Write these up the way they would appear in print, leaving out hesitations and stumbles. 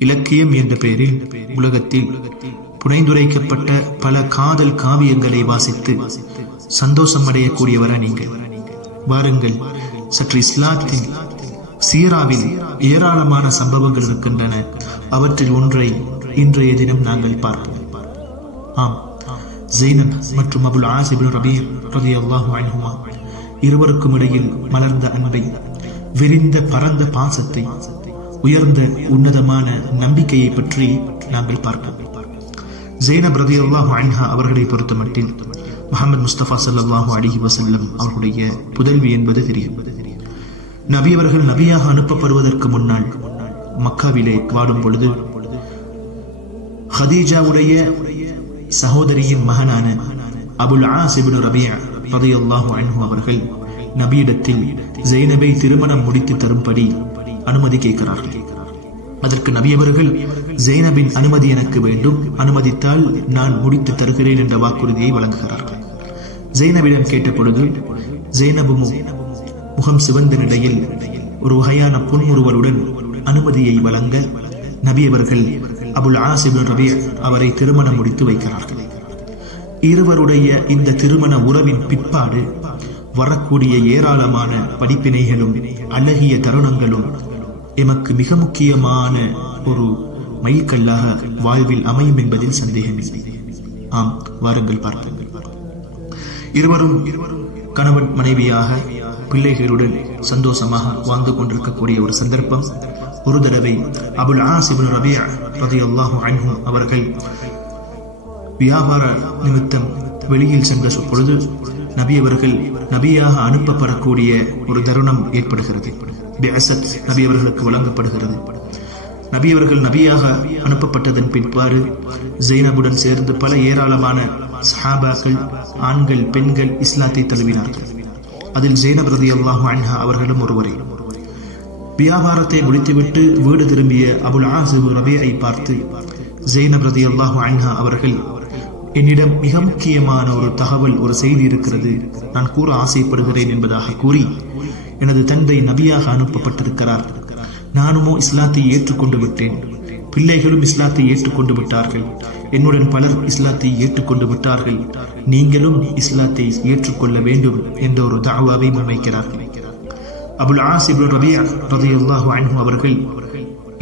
இலக்கியம் என்ற பெயரில் உலகத்தில் புனைந்துரைக்கப்பட்ட பல காதல் காவியங்களை வாசித்து சந்தோஷம் அடையக்கூடியவரா நீங்கள். வாருங்கள், சற்று இஸ்லாத்தின் சீராவில் ஏராளமான சம்பவங்கள் இருக்கின்றன. அவற்றில் ஒன்றை இன்றைய தினம் நாங்கள் பார்ப்போம். ஆம், ஜைனப் மற்றும் அபுல் ஆஸ் இப்னு ரபீ ரலியல்லாஹு அன்ஹுமா இருவருக்கும் இடையில் மலர்ந்த அன்பை, விரிந்த பரந்த பாசத்தை, உயர்ந்த உன்னதமான நம்பிக்கையை பற்றி நாங்கள் பார்ப்போம். ஜைனப் ரலியல்லாஹு அன்ஹா அவர்களை பொறுத்தமட்டில் முஹம்மது முஸ்தபா ஸல்லல்லாஹு அலைஹி வஸல்லம் அவர்களுடைய புதல்வி என்பது தெரியும். நபி அவர்கள் நபியாக அனுப்பப்படுவதற்கு முன்னால் மக்காவிலே வாடும் பொழுது ஹதீஜாவுடைய சகோதரியின் மகனான அபுல் ஆஸ் இப்னு ரபீ ரலியல்லாஹு அன்ஹு அவர்கள் நபியிடத்தில் ஜைனபை திருமணம் முடித்து தரும்படி அனுமதி கேட்கிறார்கள். அதற்கு நபி அவர்கள், ஜைனபின் அனுமதி எனக்கு வேண்டும், அனுமதித்தால் நான் முடித்து தருகிறேன் என்ற வாக்குறுதியை வழங்குகிறார்கள். ஜைனபிடம் கேட்ட பொழுது ஜைனபும் முகம் சிவந்த நிலையில் ஒரு வகையான புன்முறுவலுடன் அனுமதியை வழங்க நபி அவர்கள் அபுல் ஆஸ் இப்னு ரபீ அவரை திருமணம் முடித்து வைக்கிறார்கள். இருவருடைய இந்த திருமண உறவின் பிற்பாடு வரக்கூடிய ஏராளமான படிப்பினைகளும் அழகிய தருணங்களும் எமக்கு மிக முக்கியமான ஒரு மைல்கல்லாக வாழ்வில் அமையும் என்பதில் சந்தேகமில்லை. ஆம், வாருங்கள் பார்ப்போம். இருவரும் கணவன் மனைவியாக பிள்ளைகளுடன் சந்தோஷமாக வாழ்ந்து கொண்டிருக்கக்கூடிய ஒரு சந்தர்ப்பம். ஒரு தடவை அபுல் ஆஸ் இப்னு ரபீ ரலியல்லாஹு அன்ஹு அவர்கள் வியாபார நிமித்தம் வெளியில் சென்ற பொழுது நபி அவர்கள் நபியாக அனுப்பப்படக்கூடிய ஒரு தருணம் ஏற்படுகிறது. பிஅஸத் நபி அவர்களுக்கு வழங்கப்படுகிறது. நபி அவர்கள் நபியாக அனுப்பப்பட்டதன் பிற்பாடு ஜைனபுடன் சேர்ந்து பல ஏராளமான சஹாபாக்கள், ஆண்கள், பெண்கள் இஸ்லாத்தை தழுவினார்கள். அதில் ஜைனப் ரலியல்லாஹு அன்ஹா அவர்களும் ஒருவரே. வியாபாரத்தை முடித்துவிட்டு வீடு திரும்பிய அபுல் ஆஸ் இப்னு ரபீஐ பார்த்து ஜைனப் ரலியல்லாஹு அன்ஹா அவர்கள், என்னிடம் மிக முக்கியமான ஒரு தகவல், ஒரு செய்தி இருக்கிறது, நான் கூற ஆசைப்படுகிறேன் என்பதாக கூறி, எனது தந்தை நபியாக அனுப்பப்பட்டிருக்கிறார், நானுமோ இஸ்லாத்தை ஏற்றுக்கொண்டு விட்டேன், பிள்ளைகளும் இஸ்லாத்தை ஏற்றுக்கொண்டு விட்டார்கள், என்னுடன் பலர் இஸ்லாத்தை ஏற்றுக்கொண்டு விட்டார்கள், நீங்களும் இஸ்லாத்தை ஏற்றுக்கொள்ள வேண்டும் என்ற ஒரு தஅவாவை முன்வைக்கிறார்கள். அபுல் ஆஸ் இப்னு ரபீ ரலியல்லாஹு அன்ஹு அவர்கள்,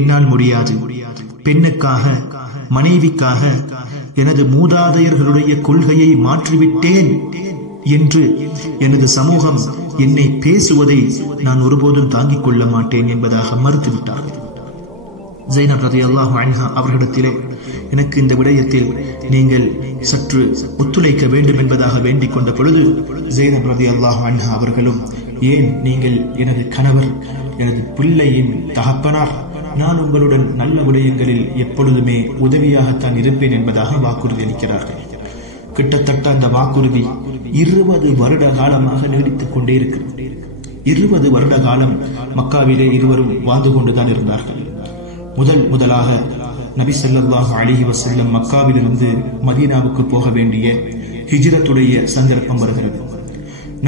என்னால் முடியாது, பெண்ணுக்காக, மனைவிக்காக எனது மூதாதையர்களுடைய கொள்கையை மாற்றிவிட்டேன் என்று எனது சமூகம் என்னை பேசுவதை நான் ஒருபோதும் தாங்கிக் கொள்ள மாட்டேன் என்பதாக மறுத்துவிட்டார்கள். ஜைனப் ரலியல்லாஹு அன்ஹா அவர்களிடத்திலே, எனக்கு இந்த விடயத்தில் நீங்கள் சற்று ஒத்துழைக்க வேண்டும் என்பதாக வேண்டிக் கொண்ட பொழுது ஜைனப் ரலியல்லாஹு அன்ஹா அவர்களும், ஏன், நீங்கள் எனது கணவர், எனது பிள்ளையின் தகப்பனார், நான் உங்களுடன் நல்ல விடயங்களில் எப்பொழுதுமே உதவியாகத்தான் இருப்பேன் என்பதாக வாக்குறுதி அளிக்கிறார்கள். கிட்டத்தட்ட அந்த வாக்குறுதி 20 வருட காலமாக நீடித்துக் கொண்டே இருக்கிறது. 20 வருட காலம் மக்காவிலே இருவரும் வாழ்ந்து கொண்டுதான் இருந்தார்கள். முதலாக நபி ஸல்லல்லாஹு அலைஹி வஸல்லம் மக்காவிலிருந்து மதீனாவுக்கு போக வேண்டிய ஹிஜ்ரத்துடைய சந்தர்ப்பம் வருகிறது.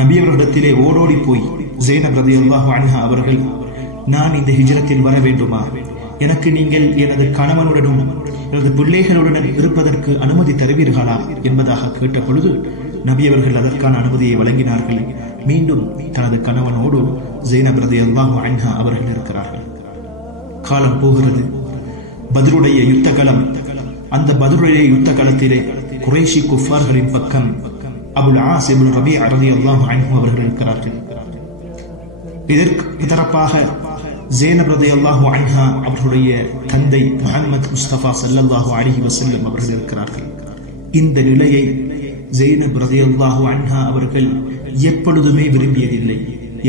நபி அவர்களிடத்திலே ஓடோடி போய் ஜைனப் ரலியல்லாஹு அன்ஹா அவர்கள், நான் இந்த ஹிஜ்ரத்தில் வர வேண்டுமா, எனக்கு நீங்கள் எனது கணவனுடனும் எனது பிள்ளைகளுடன் இருப்பதற்கு அனுமதி தருவீர்களா என்பதாக கேட்ட பொழுது நபி அவர்கள் அதற்கான அனுமதியை வழங்கினார்கள். மீண்டும் தனது கணவனோடு ஜைனப் ரலியல்லாஹு அன்ஹா அவர்கள் இருக்கிறார்கள். காலம் போகிறது. பத்ருடைய யுத்த களம். அந்த பத்ருடைய யுத்த களத்திலே குறைஷி குஃபார்களின் பக்கம் அபுல் ஆஸ் இப்னு ரபீ ரலியல்லாஹு அன்ஹு அவர்கள் இருக்கிறார்கள். இதற்கு தரப்பாக ஜைனப் ரலியல்லாஹு அன்ஹா அவர்களுடைய தந்தை முஹம்மது முஸ்தபா ஸல்லல்லாஹு அலைஹி வஸல்லம் அவர்கள் இருக்கிறார்கள். இந்த நிலையை ஜைனப் ரலியல்லாஹு அன்ஹா அவர்கள் எப்பொழுதுமே விரும்பியதில்லை,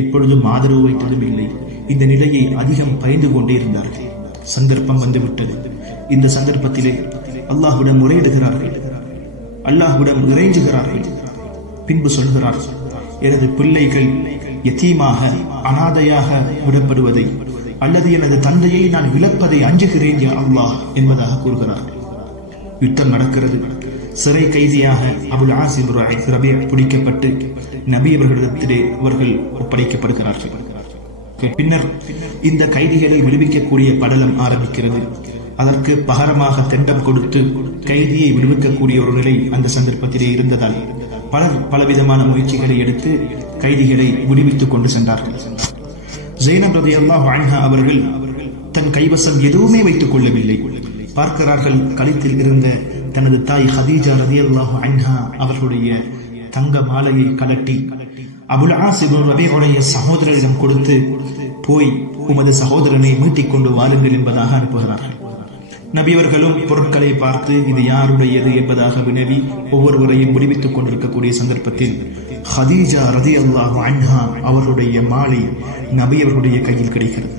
எப்பொழுதும் ஆதரவு வைத்ததும் இல்லை. இந்த நிலையை அதிகம் பயந்து கொண்டே இருந்தார்கள். சந்தர்ப்பம் வந்துவிட்டது. இந்த சந்தர்ப்பத்திலே அல்லாஹ்விடம் முறையிடுகிறார்கள், அல்லாஹ்விடம் இறைஞ்சுகிறார்கள். பின்பு சொல்கிறார், எனது பிள்ளைகள் யதீமாக, அனாதையாக விடப்படுவதை அல்லது எனது தந்தையை நான் இழப்பதை அஞ்சுகிறேன் யா அல்லாஹ் என்பதாக கூறுகிறார்கள். யுத்தம் நடக்கிறது. சிறை கைதியாக அபுல் ஆஸ் இப்னு ரபீ பிடிக்கப்பட்டு நபி அவர்களிடத்திலே அவர்கள் ஒப்படைக்கப்படுகிறார்கள். பின்னர் இந்த கைதிகளை விடுவிக்கக்கூடிய படலம் ஆரம்பிக்கிறது. அதற்கு பகரமாக தெண்டம் கொடுத்து கைதியை விடுவிக்கக்கூடிய ஒரு நிலை அந்த சந்தர்ப்பத்திலே இருந்ததால் பலர் பலவிதமான முயற்சிகளை எடுத்து கைதிகளை விடுவித்துக் கொண்டு சென்றார்கள். ஸைனப் ரலியல்லாஹு அன்ஹா அவர்கள் தன் கைவசம் எதுவுமே வைத்துக் கொள்ளவில்லை. பார்க்கிறார்கள், கழுத்தில் இருந்த தனது தாய் ஹதீஜா ரலியல்லாஹு அன்ஹா அவர்களுடைய தங்க மாலையை கலட்டி அபுல் ஆஸ் இப்னு ரபீஉடைய சகோதரரிடம் கொடுத்து, போய் உமது சகோதரனை மீட்டிக் கொண்டு வாருங்கள் என்பதாக அனுப்புகிறார்கள். நபியவர்களும் பொருட்களை பார்த்து இது யாருடையது என்பதாக வினவி ஒவ்வொருவரையும் விடுவித்துக் கொண்டிருக்கக்கூடிய சந்தர்ப்பத்தில் ஹதீஜா ரலியல்லாஹு அன்ஹா அவர்களுடைய மாலை நபியவர்களுடைய கையில் கிடைக்கிறது.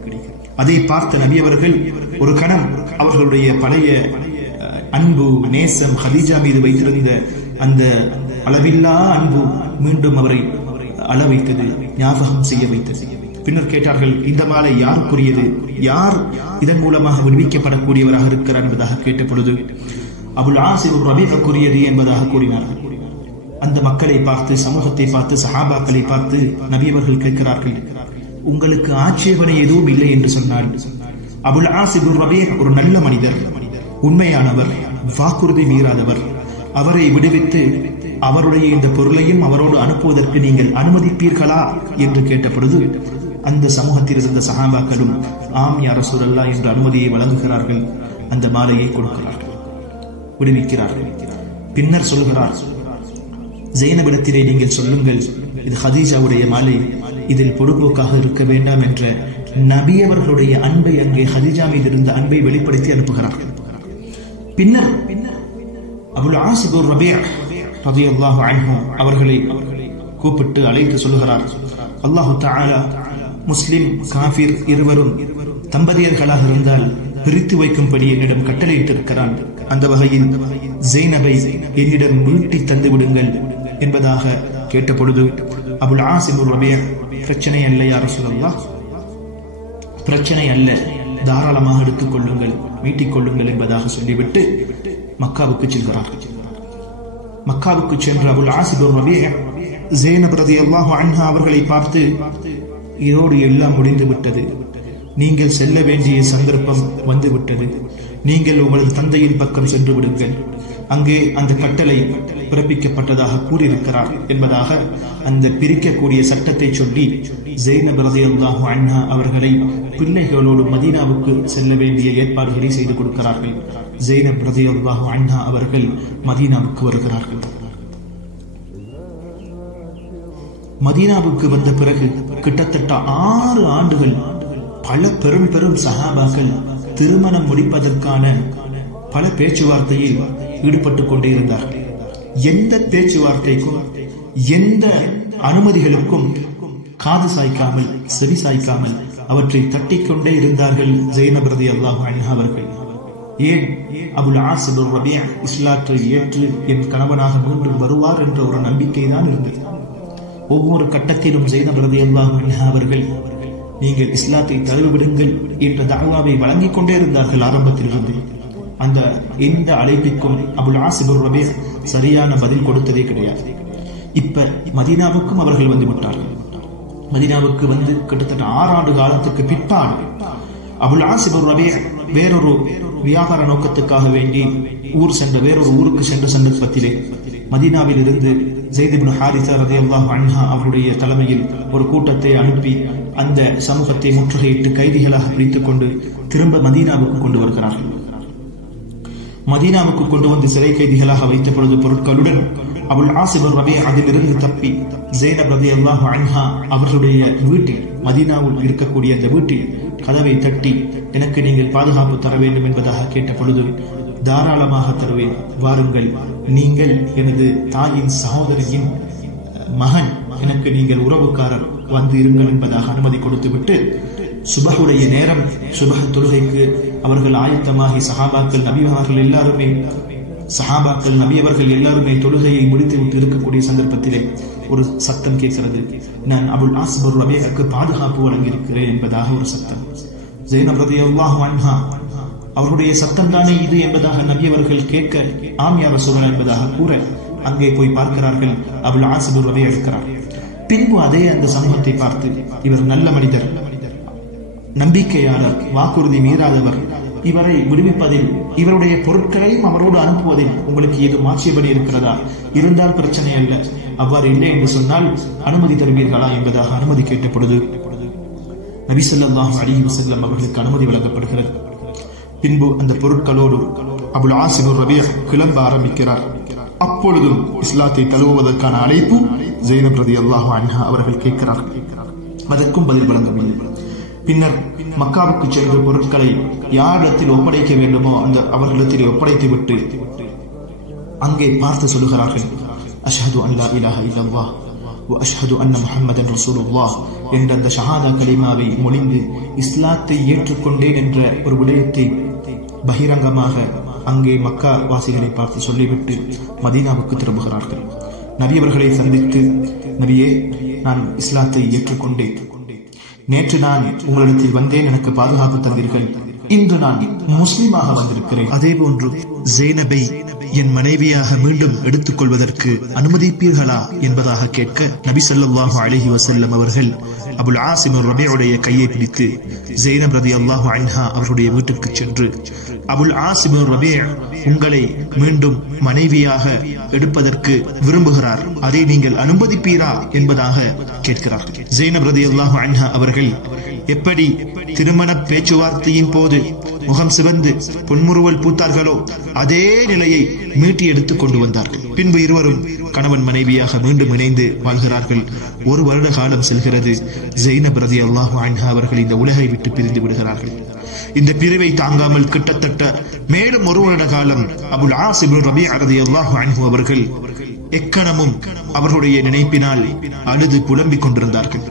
அதை பார்த்த நபியவர்கள் ஒரு கணம் அவர்களுடைய பழைய அன்பு நேசம் ஹதீஜா மீது வைத்திருந்த அந்த அளவில்லா அன்பு மீண்டும் அவரை அள வைத்தது, ஞாபகம் செய்ய வைத்தது. பின்னர் கேட்டார்கள், இந்த மாலை யாருக்குரியது, யார் இதன் மூலமாக விடுவிக்கப்படக்கூடியவராக இருக்கிறார் என்பதாக கேட்ட பொழுது அபுல் ஆஸ் இப்னு ரபீஉக்குரியது என்பதாக கூறினார்கள். அந்த மக்களை பார்த்து, சமூகத்தை பார்த்து, சஹாபாக்களை பார்த்து நபியவர்கள் கேட்கிறார்கள், உங்களுக்கு ஆட்சேபனை எதுவும் இல்லை என்று சொன்னால் அபுல் ஆஸ் இப்னு ரபீஉ ஒரு நல்ல மனிதர், உண்மையானவர், வாக்குறுதி மீறாதவர். அவரை விடுவித்து அவருடைய இந்த பொருளையும் அவரோடு அனுப்புவதற்கு நீங்கள் அனுமதிப்பீர்களா என்று கேட்ட பொழுது அந்த சமூகத்தில் இருந்த சஹாபாக்களும் ஆம் யா ரசூலல்லாஹ் என்ற அனுமதியை வழங்குகிறார்கள். அந்த மாலையை கொடுக்கிறார்கள், விடுவிக்கிறார்கள். பின்னர் சொல்கிறார், ஸைனபிடத்திலே நீங்கள் சொல்லுங்கள், இது ஹதீஜாவுடைய மாலை, இதில் பொடுபோக்காக இருக்க வேண்டாம் என்ற நபி அவர்களுடைய அன்பை, அங்கே ஹதீஜா மீது இருந்த அன்பை வெளிப்படுத்தி அனுப்புகிறார்கள். பின்னர் அபுல் ஆஸ் இப்னு ரபீஉ ரலியல்லாஹு அன்ஹு அவர்களை கூப்பிட்டு அழைத்து சொல்கிறார், அல்லாஹு தஆலா முஸ்லிம் காஃபிர் இருவரும் தம்பதியர்களாக இருந்தால் பிரித்து வைக்கும்படி என்னிடம் கட்டளையிட்டிருக்கிறான். அந்த வகையில் ஸைனபை என்னிடம் மீட்டி தந்து விடுங்கள் என்பதாக கேட்ட பொழுது அபுல் ஆஸ் இப்னு ரபீஉ, பிரச்சனை அல்ல யா ரசூலல்லாஹ், பிரச்சனை அல்ல, தாராளமாக எடுத்துக் கொள்ளுங்கள், மீட்டிக் கொள்ளுங்கள் என்பதாக சொல்லிவிட்டு மக்காவுக்கு செல்கிறார்கள். மக்காவுக்கு சென்ற அபுல் ஆஸ் இப்னு ரபீஉ ஸைனப் ரலியல்லாஹு அன்ஹா அவர்களை பார்த்து, இதோடு எல்லாம் முடிந்து விட்டது, நீங்கள் செல்ல வேண்டிய சந்தர்ப்பம் வந்துவிட்டது, நீங்கள் உங்களது தந்தையின் பக்கம் சென்று விடுங்கள், அங்கே அந்த கட்டளை பிறப்பிக்கப்பட்டதாக கூறியிருக்கிறார் என்பதாக அந்த பிரிக்கக்கூடிய சட்டத்தை சொல்லி ஸைனப் ரலியல்லாஹு அன்ஹா அவர்களை பிள்ளைகளோடு மதீனாவுக்கு செல்ல வேண்டிய ஏற்பாடுகளை செய்து கொடுக்கிறார்கள். ஸைனப் ரலியல்லாஹு அன்ஹா அவர்கள் மதீனாவுக்கு வருகிறார்கள். மதீனாவுக்கு வந்த பிறகு கிட்டத்தட்ட 6 ஆண்டுகள் பல பெரும் பெரும் சஹாபாக்கள் திருமணம் முடிப்பதற்கான பல பேச்சுவார்த்தையில் ஈடுபட்டுக் கொண்டே இருந்தார்கள். எந்த பேச்சுவார்த்தைக்கும் எந்த அனுமதிகளுக்கும் காது சாய்க்காமல், செவி சாய்க்காமல் அவற்றை தட்டிக்கொண்டே இருந்தார்கள் ஸைனப் ரலியல்லாஹு அன்ஹா அவர்கள். ஏன்? அபுல் ஆஸ் இப்னு ரபீஉ இஸ்லாத்தை ஏற்று என் கணவனாக மீண்டும் வருவார் என்ற ஒரு நம்பிக்கை தான் இருந்தது. ஒவ்வொரு கட்டத்திலும் ஸைனப் ரலியல்லாஹு அன்ஹா அவர்கள் நீங்கள் இஸ்லாத்தை தழுவிவிடுங்கள் என்ற தஅவாவை வழங்கிக் கொண்டே இருந்தார்கள் ஆரம்பத்திலிருந்து. அந்த எந்த அழைப்பிற்கும் அபுல் ஆஸ் இப்னு ரபீஉ சரியான பதில் கொடுத்ததே கிடையாது. இப்ப மதீனாவுக்கும் அவர்கள் வந்து விட்டார்கள். மதீனாவுக்கு வந்து கிட்டத்தட்ட 6 ஆண்டு காலத்துக்கு பிற்பாடு அபுல் ஆஸ் இப்னு ரபீஉ வேறொரு வியாபார நோக்கத்துக்காக வேண்டி வேறொரு ஊருக்கு சென்ற சந்தர்ப்பத்திலே மதீனாவில் இருந்து ஸைத் இப்னு ஹாரிஸா ரலியல்லாஹு அன்ஹா அவருடைய தலைமையில் ஒரு கூட்டத்தை அனுப்பி அந்த சமூகத்தை முற்றுகையிட்டு கைதிகளாக பிடித்துக் கொண்டு திரும்ப மதீனாவுக்கு கொண்டு வருகிறார்கள். மதீனாவுக்கு கொண்டு வந்து சிறை கைதிகளாக வைத்த பொழுது பொருட்களுடன் அபுல் ஆஸ் இப்னு ரபீஉ அதிலிருந்து தப்பி ஸைனப் ரலியல்லாஹு அன்ஹா அவர்களுடைய வீட்டில், மதீனாவில் இருக்கக்கூடிய அந்த வீட்டில் கதவை தட்டி, எனக்கு நீங்கள் பாதுகாப்பு தர வேண்டும் என்பதாக கேட்ட பொழுது, தாராளமாக தருவேன், வாருங்கள், நீங்கள் எனது தாயின் சகோதரியின் மகன், எனக்கு நீங்கள் உறவுக்காரர், வந்து இருங்கள் என்பதாக அனுமதி கொடுத்துவிட்டு சுபஹுடைய நேரம், சுபஹ் தொழுகைக்கு அவர்கள் ஆயத்தமாகி சஹாபாக்கள் நபியவர்கள் எல்லாருமே தொழுகையை முடித்துவிட்டு இருக்கக்கூடிய சந்தர்ப்பத்திலே ஒரு சத்தம் கேட்கிறது. நான் அபுல் ஆஸ் இப்னு ரபீஉக்கு பாதுகாப்பு வழங்கியிருக்கிறேன் என்பதாக ஒரு சத்தம். ஸைனப் ரலியல்லாஹு அன்ஹா அவருடைய சத்தம் தானே இது என்பதாக நபியவர்கள் கேட்க, ஆம் யா ரசூலல்லாஹ் என்பதாக கூற, அங்கே போய் பார்க்கிறார்கள், அபுல் ஆஸ் இப்னு ரபீஉ இருக்கிறார். பின்பு அதே அந்த சமூகத்தை பார்த்து, இவர் நல்ல மனிதர், நம்பிக்கையாளர், வாக்குறுதி மீறாதவர், இவரை விடுவிப்பதில், இவருடைய பொருட்களையும் அவரோடு அனுப்புவதில் உங்களுக்கு ஏதும் ஆட்சேபனை இருக்கிறதா? இருந்தால் பிரச்சனை அல்ல, அவ்வாறு இல்லை என்று சொன்னால் அனுமதி தருவீர்களா என்பதாக அனுமதி கேட்ட பொழுது நபி ஸல்லல்லாஹு அலைஹி வஸல்லம் அவர்களுக்கு அனுமதி வழங்கப்படுகிறது. பின்பு அந்த பொருட்களோடு அபுல் ஆஸ் இப்னு ரபீஅ கிளம்ப ஆரம்பிக்கிறார். அப்பொழுதும் இஸ்லாத்தை தழுவுவதற்கான அழைப்பு ஸைனப் ரலியல்லாஹு அன்ஹா அவர்கள் கேட்கிறார்கள். அதற்கும் பதில் வழங்கவில்லை. பின்னர் மக்காவுக்கு சென்ற பொருட்களை யாரிடத்தில் ஒப்படைக்க வேண்டுமோ அந்த அவர்களிடத்தில் ஒப்படைத்து விட்டு அங்கே பார்த்து சொல்லுகிறார்கள், அஷ்ஹது அன் லா இலாஹ இல்லல்லாஹ் வ அஷ்ஹது அன்ன முஹம்மதன் ரசூலுல்லாஹ் என்ற அந்த ஷஹாதா கலிமாவை மொழிந்து இஸ்லாத்தை ஏற்றுக்கொண்டேன் என்ற ஒரு விடயத்தை பகிரங்கமாக அங்கே மக்கா வாசிகளை பார்த்து சொல்லிவிட்டு மதீனாவுக்கு திரும்புகிறார்கள். நபி அவர்களை சந்தித்து, நபியே, நான் இஸ்லாத்தை ஏற்றுக்கொண்டேன், நேற்று நான் உங்களிடத்தில் வந்தேன், எனக்கு பாதுகாப்பு தந்தீர்கள், இன்று நான் முஸ்லிமாக வந்திருக்கிறேன். அதே போன்று ஸைனபை என் மனைவியாக மீண்டும் எடுத்துக் கொள்வதற்கு அனுமதிப்பீர்களா என்பதாக கேட்க நபி ஸல்லல்லாஹு அலைஹி வஸல்லம் அவர்கள் அபுல் ஆஸ் இப்னு ரபீஉடைய கையை பிடித்து ஸைனப் ரலியல்லாஹு அன்ஹா அவருடைய வீட்டிற்கு சென்று, அபுல் ஆஸ் இப்னு ரபீஅ உங்களை மீண்டும் மனைவியாக எடுப்பதற்கு விரும்புகிறார், அதை நீங்கள் அனுமதிப்பீரா என்பதாக கேட்கிறார்கள். ஸைனப் ரலியல்லாஹு அன்ஹா அவர்கள் எப்படி திருமண பேச்சுவார்த்தையின் போது முகம் சிவந்து பொன்முறுவல் பூத்தார்களோ அதே நிலையை மீட்டி எடுத்துக் கொண்டு வந்தார்கள். பின்பு இருவரும் கணவன் மனைவியாக மீண்டும் இணைந்து வாழ்கிறார்கள். 1 வருட காலம் செல்கிறது. ஸைனப் ரலியல்லாஹு அன்ஹா அவர்கள் இந்த உலகை விட்டு பிரிந்து விடுகிறார்கள். இந்த பிரிவை தாங்காமல் கிட்டத்தட்ட மேலும் 1 வருட காலம் அபுல் ஆஸ் இப்னு ரபீஅ ரலியல்லாஹு அன்ஹு அவர்கள் எக்கணமும் அவர்களுடைய நினைப்பினால் அழுது புலம்பிக் கொண்டிருந்தார்கள்.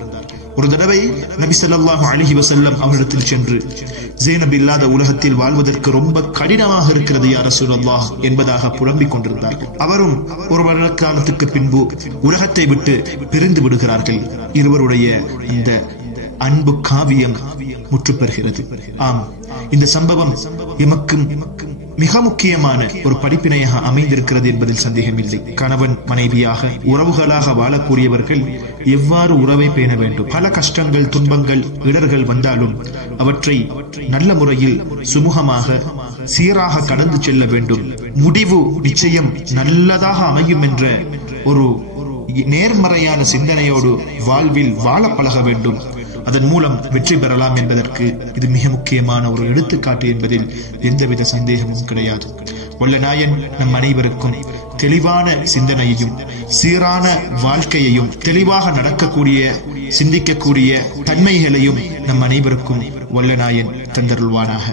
ஒரு தடவை நபி ஸல்லல்லாஹு அலைஹி வஸல்லம் அவரிடத்தில் சென்று, ஸைனப் இல்லாத உலகத்தில் வாழ்வதற்கு ரொம்ப கடினமாக இருக்கிறது யா ரசூலல்லாஹ் என்பதாக புலம்பிக் கொண்டிருந்தார்கள். அவரும் 1 வருட காலத்துக்கு பின்பு உலகத்தை விட்டு பிரிந்து விடுகிறார்கள். இருவருடைய அந்த அன்பு காவியம் முற்று பெறுகிறது. ஆம், இந்த சம்பவம் எமக்கும் மிக முக்கியமான ஒரு படிப்பினையாக அமைந்திருக்கிறது என்பதில் சந்தேகமில்லை. கணவன் மனைவியாக உறவுகளாக வாழக்கூடியவர்கள் எவ்வாறு உறவை பேண வேண்டும்? பல கஷ்டங்கள், துன்பங்கள், இடர்கள் வந்தாலும் அவற்றை நல்ல முறையில் சுமூகமாக சீராக கடந்து செல்ல வேண்டும். முடிவு நிச்சயம் நல்லதாக அமையும் என்ற ஒரு நேர்மறையான சிந்தனையோடு வாழ்வில் வாழ பழக வேண்டும். அதன் மூலம் வெற்றி பெறலாம் என்பதற்கு இது மிக முக்கியமான ஒரு எடுத்துக்காட்டு என்பதில் எந்தவித சந்தேகமும் கிடையாது. வல்ல நாயன் நம் அனைவருக்கும் தெளிவான சிந்தனையையும் சீரான வாழ்க்கையையும் தெளிவாக நடக்கக்கூடிய சிந்திக்கக்கூடிய தன்மைகளையும் நம் அனைவருக்கும் வல்ல நாயன் தந்தருள்வானாக.